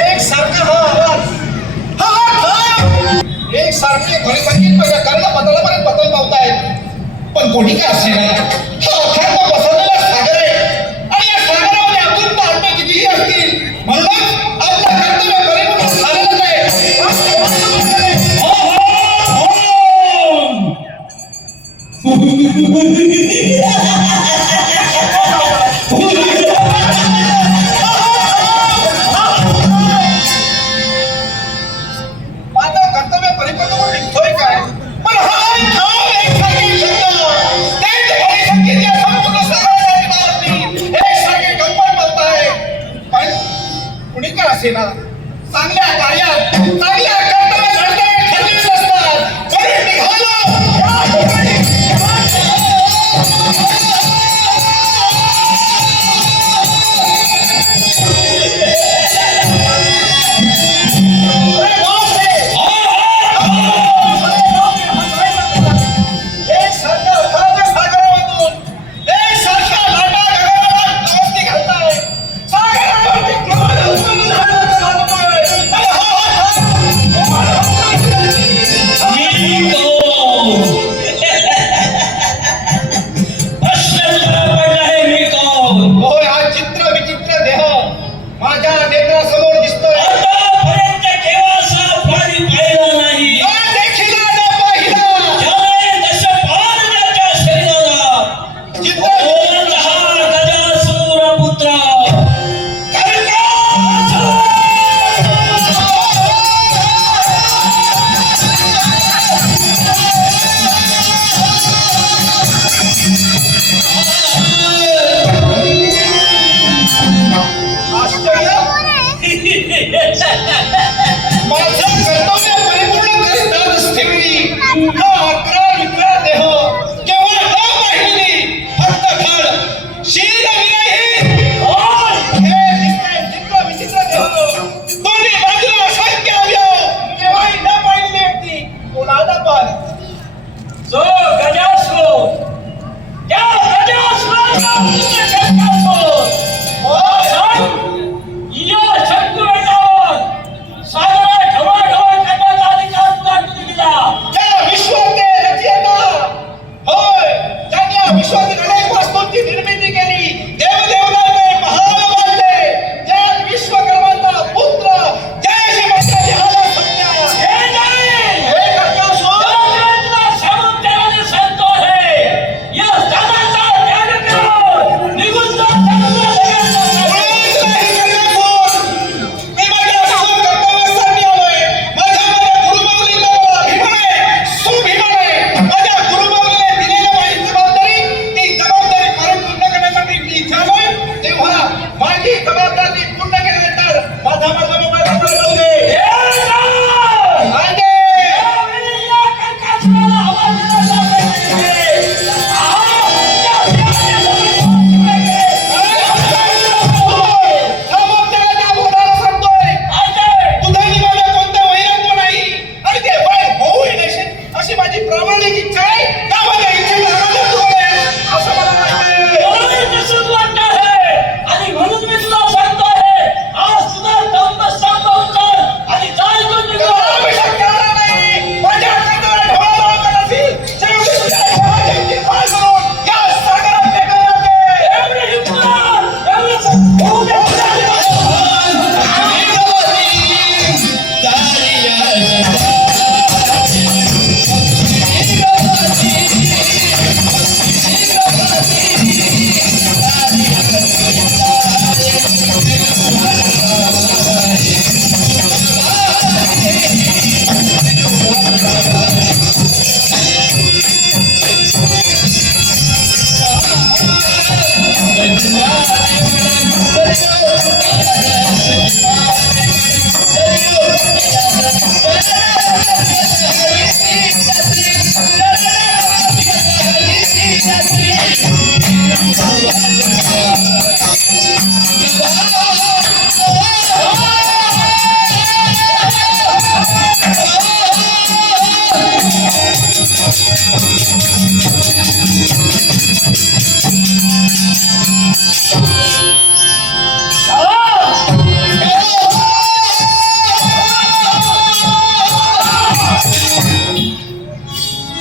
एक सारखा हा आवाज एक सारखे ध्वनी संगीत माझ्या कर्णपटलापर्यंत बदल पावतायत. पण कोणी का असेना हा अखंड पसरलेला सागर आहे आणि या सागरामध्ये अतुंत आत्मा कितीही असतील म्हणून आपलं कर्तव्य परिपूर्ण झालेलंच आहे. माझं कर्तव्य परिपूर्ण होऊन निघतोय काय पण कुणी का असेना चांगल्या कार्यात चांगल्या कर्तव्य घडताना ठरलेले असतात. म्हणून निघालो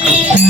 आहे